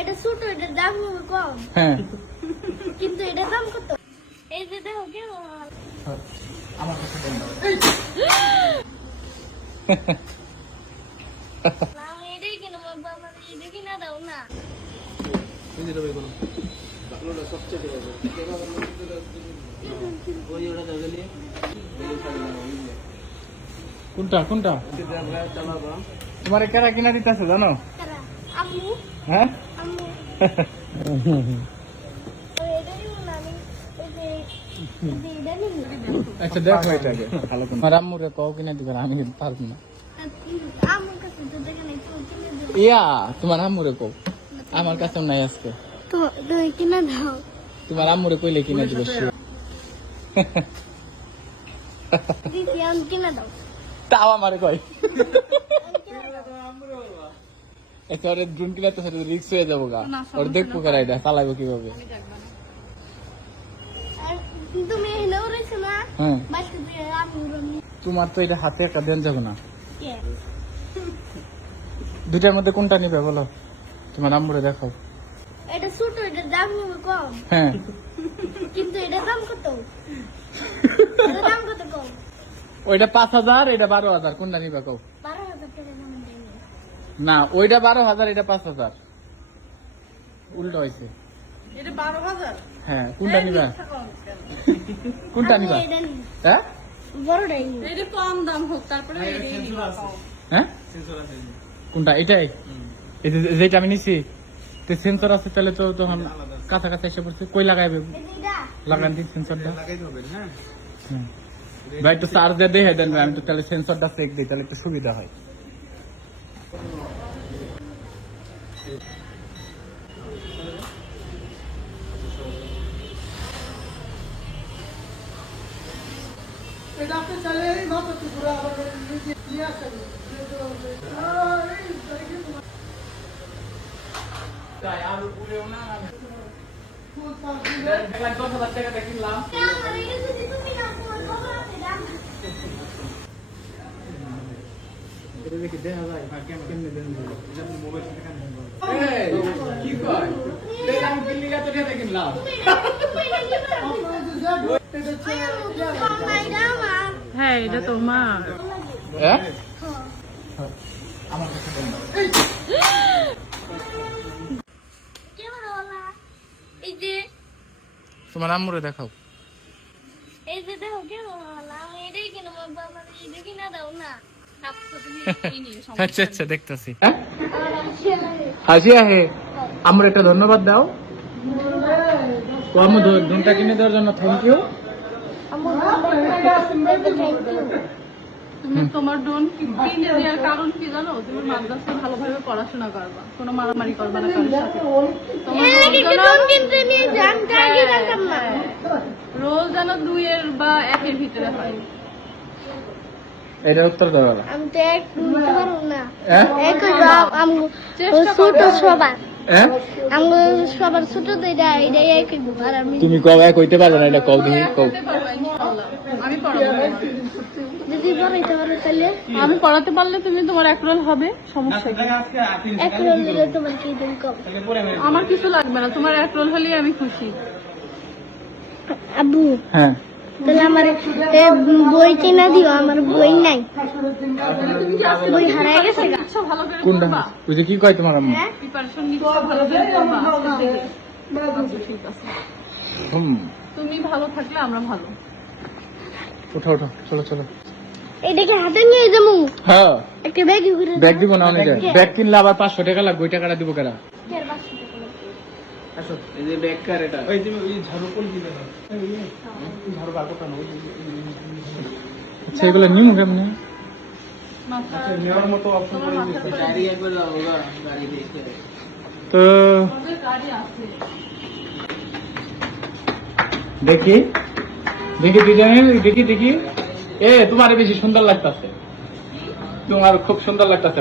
এটা ছোট, এটার দাম কম। হ্যাঁ কিন্তু এটার দাম কত? এই যে দেখো কেন আমার কাছে দেন না। আমি এটাই কিনবো, বাবা এটা কিনা দাও না। কোনটা কোনটা তোমার কেরা কিনা দিতেছে জানো? কারা? আম্মু, হ্যাঁ আম্মু। এটা নিব না আমি, এই যে এটা নিব। আচ্ছা দেখো এটাকে ভালো করে আমার আম্মুরে কও কিনা দিবে আমি কিন্তু পারবো না। আম্মুর কাছে তো দেখে নাই, তো কিনে দাও। ইয়া তোমার আম্মুরে কও, আমার কাছে নাই আজকে। তো তুমি কিনে দাও। তোমার আম্মুরে কইলে কিনা দিবে সে। দিদি আমি কিনে দাও। তাও আমারে কয় আমি কিনে দাও। একটা ওরে ড্রোন কিনা তো রিক্স হয়ে যাবো গা, ওর দেখবো কারা এটা চালাবো কিভাবে। আর তুমি এনেও রয়েছে না, হ্যাঁ বাসকে দিয়ে আম্মুর তোমার তো এটা হাতে একটা দেন যাবো না, কে? দুইটার মধ্যে কোনটা নিবে বলো? তোমার আম্মুরে দেখো। এটা ছোট, এটার দাম কম। হ্যাঁ কিন্তু এটার দাম কত? এটার দাম কত কম? ওইটা 5,000, এটা 12,000, কোনটা নিবা কও? 12,000 টাকা দাম দেয়। না ওইটা 12,000, এটা 5,000, উল্টো হয়েছে। এটা 12,000। হ্যাঁ কোনটা নিবা? কোনটা নিবা? এটা নিই, হ্যাঁ বড়টাই নিই। এটা কম দাম হোক, তারপরে এটাই নিবা কম। হ্যাঁ কোনটা? এটাই এই যেটা আমি নিছি, তো সেন্সর আছে, তাহলে তো তখন কাছাকাছি এসে পড়ছে। কই লাগাইবে? এই যে এটা, লাগান দিন সেন্সরটা। হুম। ভাই একটু চার্জ দিয়ে দেখে দেন ভাই, আমি তো তাহলে সেন্সরটা চেক দিই, তাহলে একটু সুবিধা হয়। এটা আপনি চাইলে এই মাত্র পুরো আবার নিয়ে আসেন। আমার এটা যদি তুমি না তোমার খবর আছে দাম। কি কয়? আমি কিনলিগা তো এটা কিনলাম। কম নাই দাম আর। হ্যাঁ এটা তোমার। হ্যাঁ হ্যাঁ। আমার কাছে দেন না। কেমন হলা? এই যে, তোমার আম্মুরে দেখাও। এই যে দেখো কেমন হলা? আমি এটাই কিনবো, বাবা এটা কিনা দাও না। আচ্ছা আচ্ছা দেখতেছি। হাসি আহে, আমার একটা ধন্যবাদ দাও। তো আমি ধনটা কিনে দেওয়ার জন্য থ্যাংক ইউ। তুমি তোমার ডোন কিনে দেওয়ার কারণ কি জানো? তুমি মাদ্রাসায় ভালোভাবে পড়াশোনা করবা, কোনো মারামারি করবা না কারোর সাথে। রোজ যেন 2 এর বা 1 এর ভিতরে হয়। এটা উত্তর দাও। আমি তো এক নিতে পারবো না। হ্যাঁ একই আমি চেষ্টা ছোট করো। সবার, হ্যাঁ আমি সবার ছোট তো এটাই একই আর আমি তুমি কও এক হইতে পারবে না, এটা কও দিই কও। পড়াতে পারবা ইনশাআল্লাহ। আমি পড়াবো। যদি পড়াইতে পারো তাহলে আমি পড়াতে পারলে তুমি তোমার একরোল হবে, সমস্যা কি? এক রোল দিলে তোমার কি দিন কম। আমার কিছু লাগবে না, তোমার একরোল হলেই আমি খুশি। আব্বু হ্যাঁ তাহলে আমার বই কিনা দিও, আমার বই নাই, বই হারাই গেছে গা। আচ্ছা ভালো করে কোনটা? পড়বা, ওই যে কি কয় তোমার আম্মু? প্রিপারেশন নিচ্ছ ভালো করে পড়বা আজকের দিনে। আচ্ছা, ঠিক আছে। হুম তুমি ভালো থাকলে আমরা ভালো। ওঠো ওঠো, চলো চলো। এটাকে হাতে নিয়ে যাবো, হ্যাঁ একটা ব্যাগ করে ব্যাগ দিব না অনেক। ব্যাগ কিনলে আবার 500 টাকা লাগবে, ওই টাকাটা দিব কেনা? এই যে ব্যাগ কার এটা? ওই তুমি ওই ঝাড়ু কোন দিবে না? ঝাড়ু কাকটা না, আচ্ছা এগুলো নিমু কেমনে? মাথা নেওয়ার মতো অপশন করে দিয়েছে। গাড়ি একবার যাবো গাড়ি দেখে তো আমাদের গাড়ি আছে। দেখি দেখি ডিজাইন, দেখি দেখি। এ তোমার বেশি সুন্দর লাগতাছে, তোমার খুব সুন্দর লাগতাছে।